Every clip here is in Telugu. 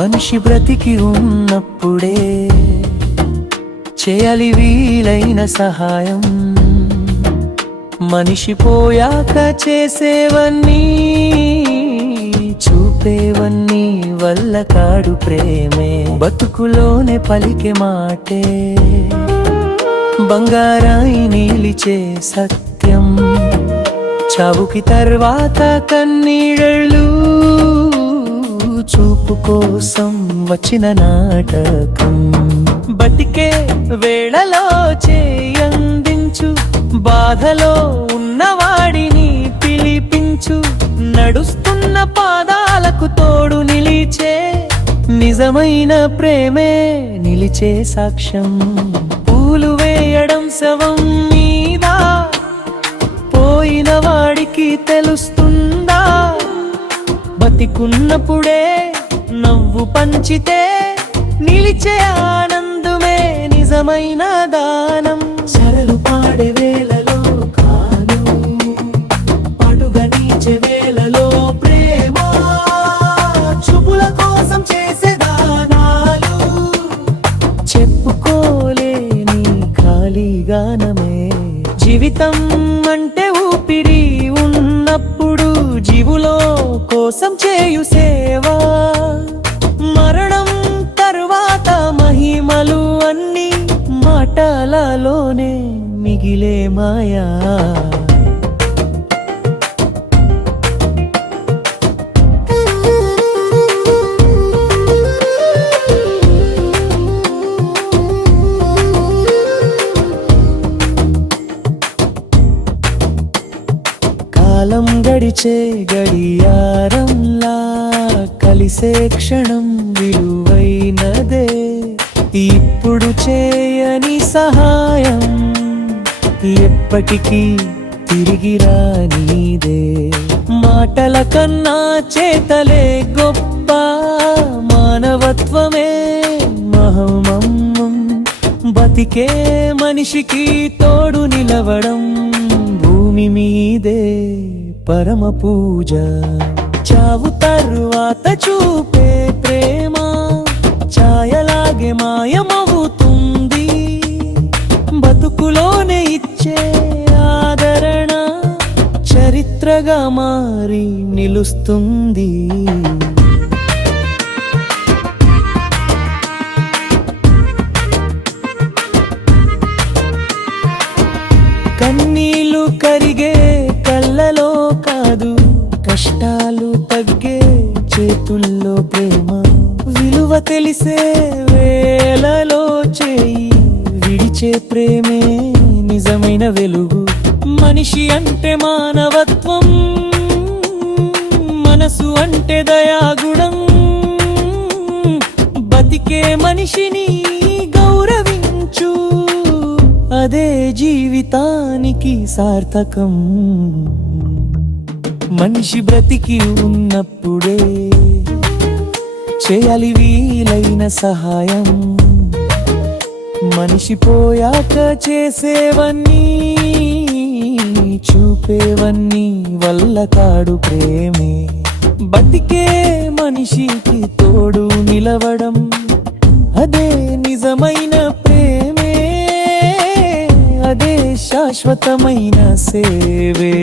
మనిషి బ్రతికి ఉన్నప్పుడే చేయాలి వీలైన సహాయం. మనిషి పోయాక చేసేవన్నీ చూపేవన్నీ వల్ల కాడు ప్రేమే. బతుకులోనే పలికే మాటే బంగారాయి నిలిచే సత్యం. చావుకి తర్వాత కన్నీళ్ళు చూపు కోసం వచ్చిన నాటకం. బతికే వేళలో చేయందించు, బాధలో ఉన్నవాడిని పిలిపించు. నడుస్తున్న పాదాలకు తోడు నిలిచే నిజమైన ప్రేమే నిలిచే సాక్ష్యం. పూలు వేయడం శవం మీద పోయిన వాడికి తెలుస్తుందా? బతికున్నప్పుడే నవ్వు పంచితే నిలిచే ఆనందమే నిజమైన దానం. సరలు పాడే వేళలో కాను, పడుగా నీచే వేళలో ప్రేమ. చూపుల కోసం చేసే దానాలు చెప్పుకోలేని ఖాళీ గానమే. జీవితం అంటే ఊపిరి ఉన్నప్పుడు జీవులో కోసం చేయు సేవా. మరణం తరువాత మహిమలు అన్నీ మాటలలోనే మిగిలే మాయా. కాలం గడిచే గడియారంలా కలిసే క్షణం విలువైనదే. ఇప్పుడు చేయని సహాయం ఎప్పటికీ తిరిగి రానిదే. మాటల కన్నా చేతలే గొప్ప, మానవత్వమే మహమమ్మం. బతికే మనిషికి తోడు నిలవడం భూమి మీదే పరమ పూజ. చావు తరువాత చూపే ప్రేమ ఛాయలాగే మాయమవుతుంది. బతుకులోనే ఇచ్చే ఆదరణ చరిత్రగా మారి నిలుస్తుంది. కన్నీళ్లు కరిగే కళ్ళలో కాదు, కష్టాలు తగ్గే చేతుల్లో ప్రేమ. విలువ తెలిసే వేళలో చేయి విడిచే ప్రేమే నిజమైన వెలుగు. మనిషి అంటే మానవత్వం, మనసు అంటే దయాగుణం. బతికే మనిషిని గౌరవించు, అదే జీవితానికి సార్థకం. మనిషి బ్రతికి ఉన్నప్పుడే చేయాలి వీలైన సహాయం. మనిషి పోయాక చేసేవన్నీ చూపేవన్నీ వల్ల కాడు ప్రేమే. బతికే మనిషికి తోడు నిలవడం అదే నిజమైన ప్రేమే. అదే శాశ్వతమైన సేవే.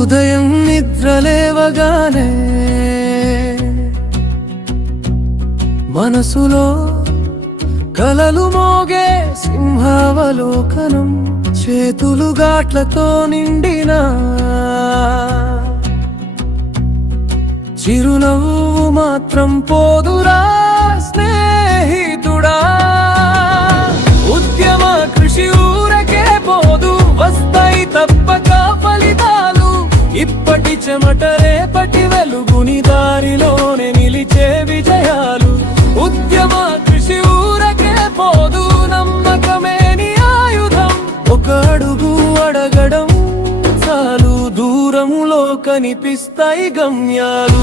ఉదయం నిద్రలేవగానే మనసులో కలలు మోగే సింహావలోకనం చేతులు ఘాట్లతో నిండిన చిరునవ్వు మాత్రం పోదురా స్నేహితుడా. ఉద్యమ కృషి ఊరకే పోదు, వస్తాయి తప్పక ఫలితాలు. ఇప్పటి చెమట రేపటి వెలుగుని దారిలోనే నిలిచే విజయాలు. ఉద్యమ కృషి ఊరకే పోదు, నమ్మకమే నీ ఆయుధం. ఒక అడుగు అడగడం చాలు, దూరములో కనిపిస్తాయి గమ్యాలు.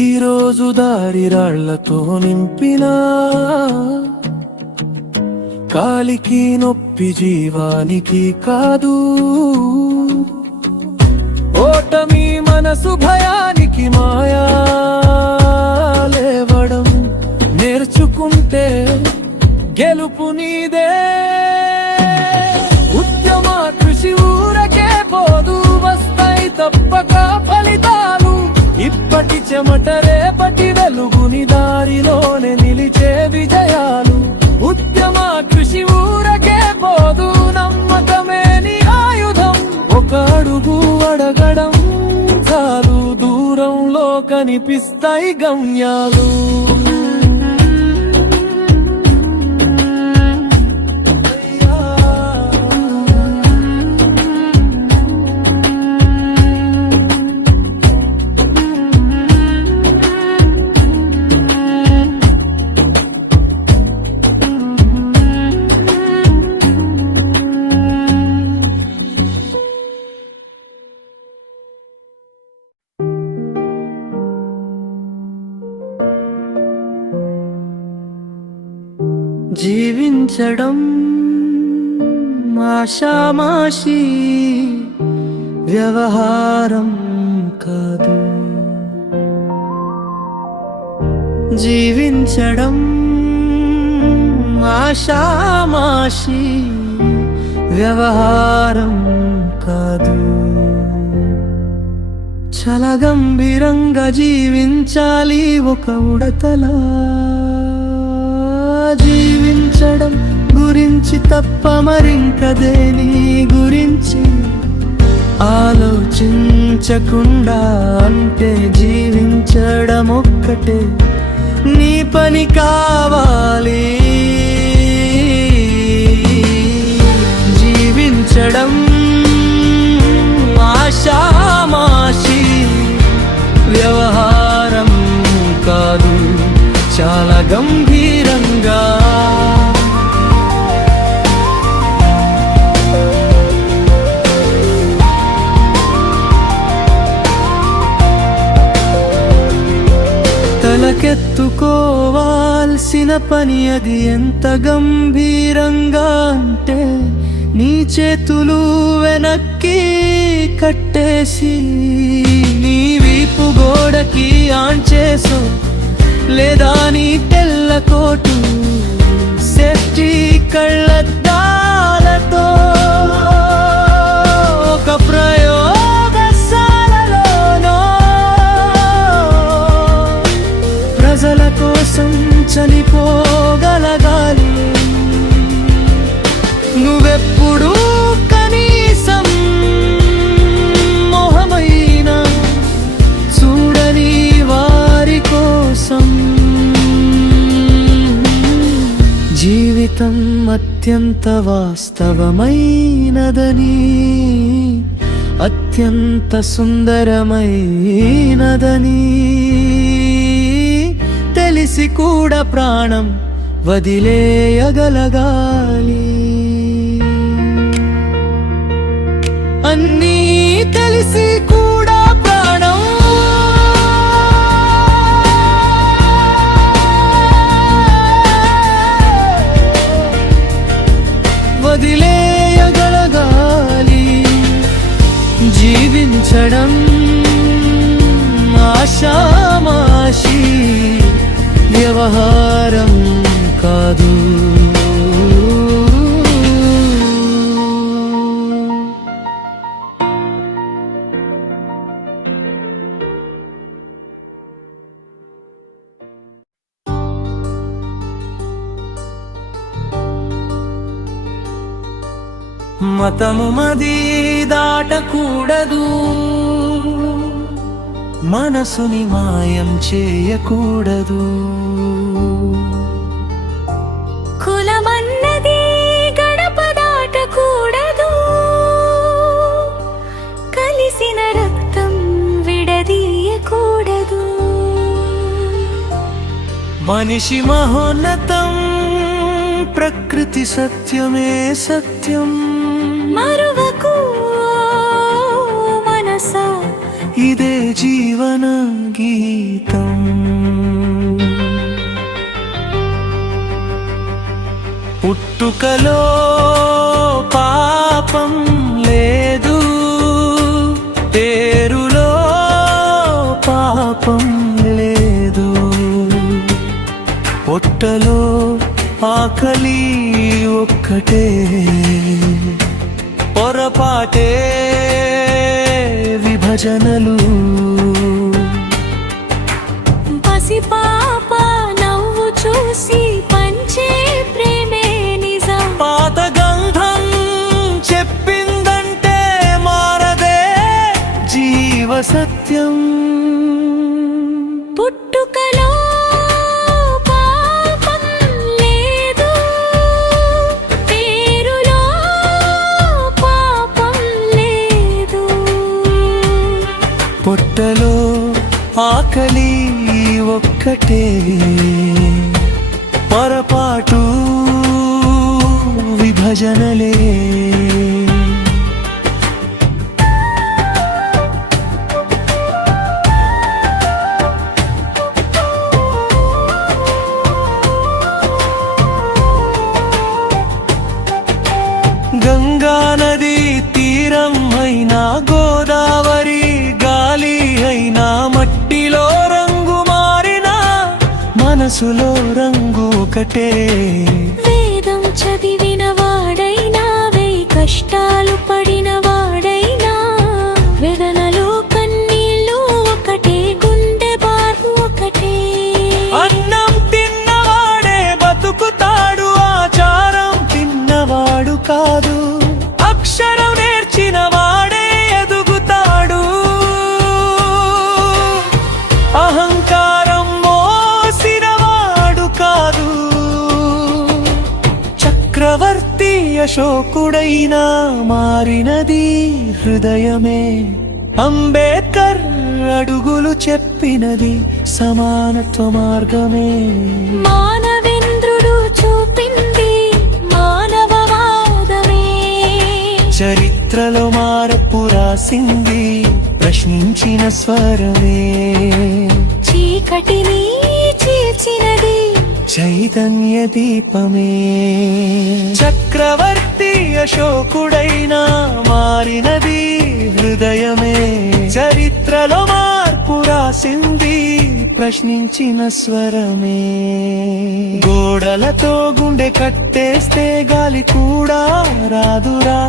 ఈరోజు దారి రాళ్లతో నింపిన కాలికి నొప్పి జీవానికి కాదు. ఓటమి మనసు భయానికి మాయా. లేవడం నేర్చుకుంటే గెలుపు నీదే. ఉద్యమ కృషి ఊరకే పోదు, వస్తాయి తప్పక ఫలితాలు. ఇప్పటి చెమట రేపటి వెలుగుని దారిలోనే నిలిచే విజయాలు. ఉద్యమ కృషి ఊరకే పోదు, నమ్మకమే నీ ఆయుధం. ఒక అడుగు అడగడం చాలు, దూరంలో కనిపిస్తాయి గమ్యాలు. జీవించడం ఆషామాషి వ్యవహారం కాదు. జీవించడం ఆషామాషి వ్యవహారం కాదు. చాలా గంభీరంగా జీవించాలి ఒక ఉడతలా. జీవించడం గురించి తప్ప మరింక దేని గురించి ఆలోచించకుండా అంటే జీవించడం ఒక్కటే నీ పని కావాలి. జీవించడం ఆషామాషి వ్యవహారం కాదు, చాలా గంభీరంగా. తలకెత్తుకోవాల్సిన పని అది ఎంత గంభీరంగా అంటే నీ చేతులు వెనక్కి కట్టేసి నీ వీపు గోడకి ఆన్ చేసో, లేదా నీ తెల్ల కోటు సేఫ్టీ కళ్ళద్దాలతో ఒక ప్రయోగశాలలోనో ప్రజల కోసం చనిపోగలగాలి. నువ్వెప్పుడు కనీసం మొహమైనా చూడని వారి కోసం. జీవితం అత్యంత వాస్తవమైనదని, అత్యంత సుందరమైనదని తెలిసి కూడా ప్రాణం వదిలేయగలగాలి. అన్నీ తెలిసి కూడా ప్రాణం వదిలేయగలగాలి. జీవించడం ఆషామాషి రాశి వ్యవహారం కాదు. మతము మది దాటకూడదు, మనసుని మాయం చేయకూడదు. కులమన్నది గడప దాటకూడదు, కలిసిన రక్తం విడదీయకూడదు. మనిషి మహోన్నతం, ప్రకృతి సత్యమే సత్యం. మరువకు మనసా, ఇదే జీవన గీతం. పుట్టుకలో పాపం లేదు, పేరులో పాపం లేదు. పొట్టలో ఆకలి ఒక్కటే, పొరపాటే విభజనలు. పసిపాప నవ్వు చూసి పంచే ప్రేమే నిజం. పాత గంధం చెప్పిందంటే మారదే జీవ సత్యం. పుట్టుకలో పాపం లేదు, పేరులో పాపం లేదు. పొట్టలో ఆకలి ఒక్కటే, పొరపాటు విభజనలే. గంగా నది తీరం అయినా, గోదావరి గాలి అయినా, మట్టిలో రంగు మారినా మనసులో రంగు ఒకటే. వేదం చదివిన వాడైనా, వేయి కష్టాలు పడిన వాడైనా, వేదనలో కన్నీళ్ళు ఒకటే, గుండె బారు ఒకటే. అన్నం తిన్నవాడే బతుకుతాడు, ఆచారం తిన్నవాడు కాదు. అక్షరం నేర్చిన వాడే ఎదుగుతాడు, అహంకారం మోసినవాడు కాదు. చక్రవర్తి అశోకుడైనా మారినది హృదయమే. అంబేద్కర్ అడుగులు చెప్పినది సమానత్వ మార్గమే. మానవేంద్రుడు చూపింది మానవవాదమే. చరిత్రలో మార్పు రాసింది ప్రశ్నించిన స్వరమే. చీకటిని చీల్చినది చైతన్య దీపమే. చక్రవర్తి అశోకుడైనా మారినది హృదయమే. చరిత్రలో మార్పు రాసింది ప్రశ్నించిన స్వరమే. గోడలతో గుండె కట్టేస్తే గాలి కూడా రాదురా,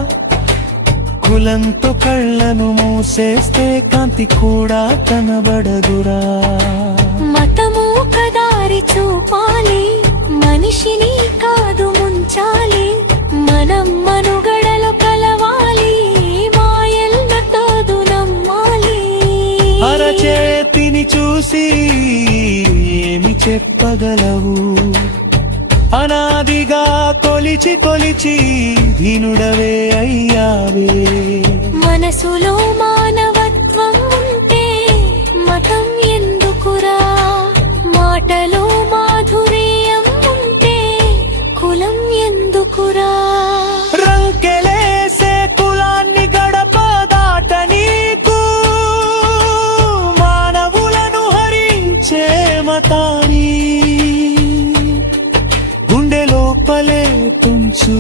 కులంతో కళ్ళను మూసేస్తే కాంతి కూడా కనబడదురా. మతము కదారి చూపాలి, మనిషిని కాదు ముంచాలి. మనం మనుగడలో కలవాలి, మాయలతో నమ్మాలి. అరచేతిని చూసి ఏమి చెప్పగలవు, అనాదిగా కొలిచి కొలిచి దీనుడవే అయ్యావే. మనసులో మానవత్వం ఉంటే మతం ఎందుకురా, మాటలో మాధుర్యం ఉంటే కులం ఎందుకురా. రంకెలేసే కులాన్ని గడప దాట నీకు, మానవులను హరించే మతాని గుండె లోపలే తుంచు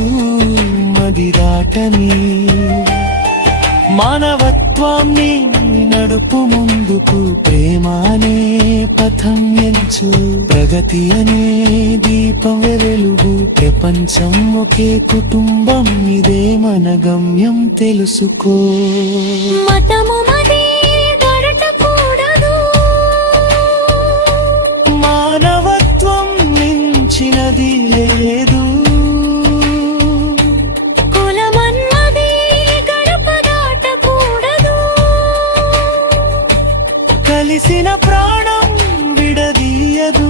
మది దాటని. మానవత్వాన్ని నడుపు ముందుకు, ప్రేమానే పథం ఎంచు, ప్రగతి అనే దీపం వెలుగు, ప్రపంచం ఒకే కుటుంబం, ఇదే మన గమ్యం తెలుసుకో. మతము మది గడటకూడదు, మానవత్వం మించినది లేదు. కులమన్నది గడప దాటకూడదు, కలిసిన ప్రాణం విడదీయదు.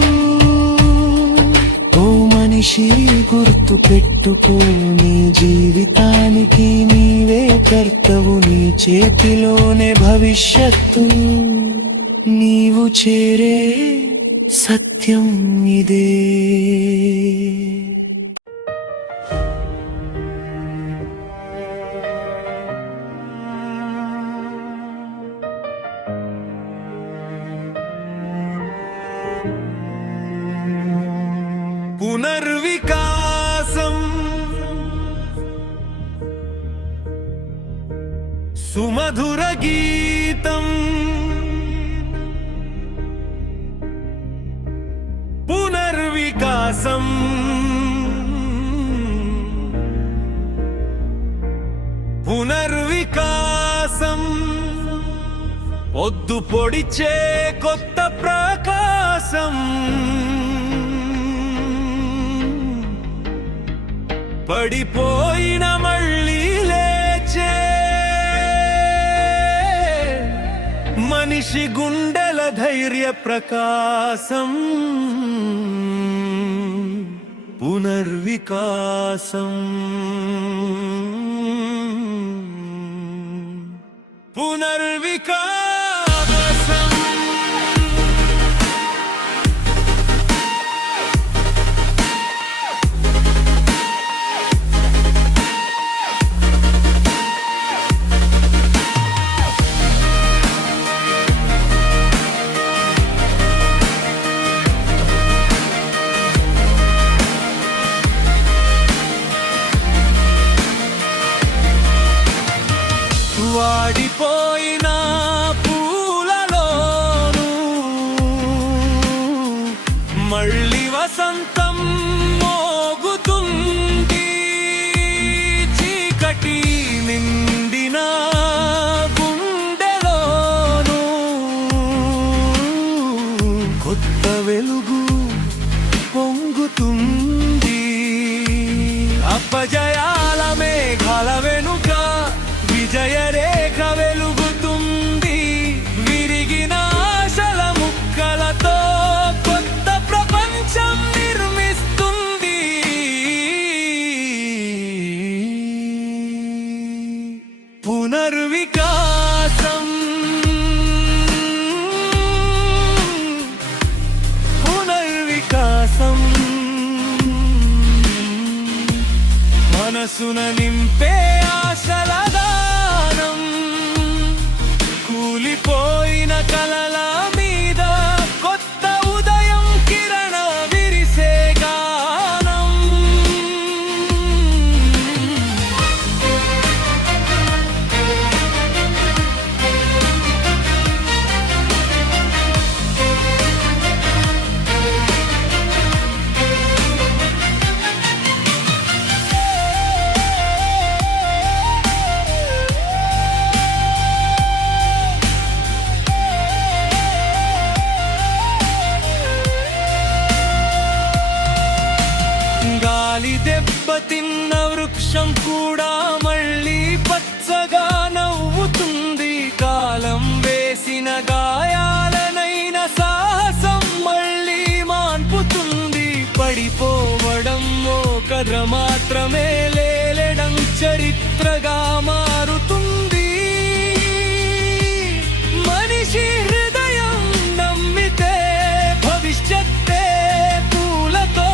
ఓ మనిషి గుర్తు పెట్టుకో, నీ జీవితానికి నీవే కర్తవు, నీ చేతిలోనే భవిష్యత్తు, నీవు చేరే సత్యం ఇదే. పునర్వికాసం సుమధుర గీతం, పునర్వికాసం పునర్వికాసం పొద్దు పొడిచే కొత్త ప్రకాశం, పడిపోయిన మళ్ళీ లేచే మనిషి గుండెల ధైర్య ప్రకాశం, పునర్వికాసం పునర్వికాసం. వాడిపోయిన పూలలోను మళ్ళీ వసంతం మోగుతుంది, చీకటి నిండిన గుండెలోను కొత్త వెలుగు పొంగుతుంది. అపజయాల మేఘాల వెనుక విజయ రేఖ వెలుగుతుంది, విరిగిన ఆశల ముక్కలతో కొత్త ప్రపంచం నిర్మిస్తుంది. పునర్వికాసం పునర్వికాసం మనసున నింపే ఆశల దానం, కూలిపోయిన కలల మీద కొత్త ఉదయం కిరణ విరిసే గానం. గాలి దెబ్బతిన్న వృక్షం కూడా మళ్ళీ పచ్చగా నవ్వుతుంది, కాలం వేసిన గాయాలనైన సాహసం మళ్ళీ మాన్పుతుంది. పడిపోవడం ఓ కథ మాత్రమే, లేలడం చరిత్రగా మారుతుంది. మనిషి హృదయం నమ్మితే భవిష్యత్తే పూలతో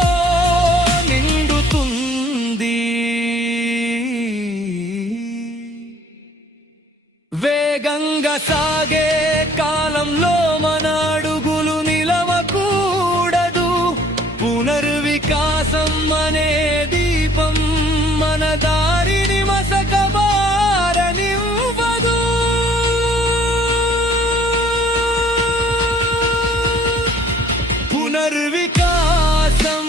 నిండుతుంది. వేగంగా సాగే కాలంలో మన అడుగులు నిలవకూడదు, పునర్వికాసం అనే దీపం మన దారిని మసకబారనివ్వదు. పునర్వికాసం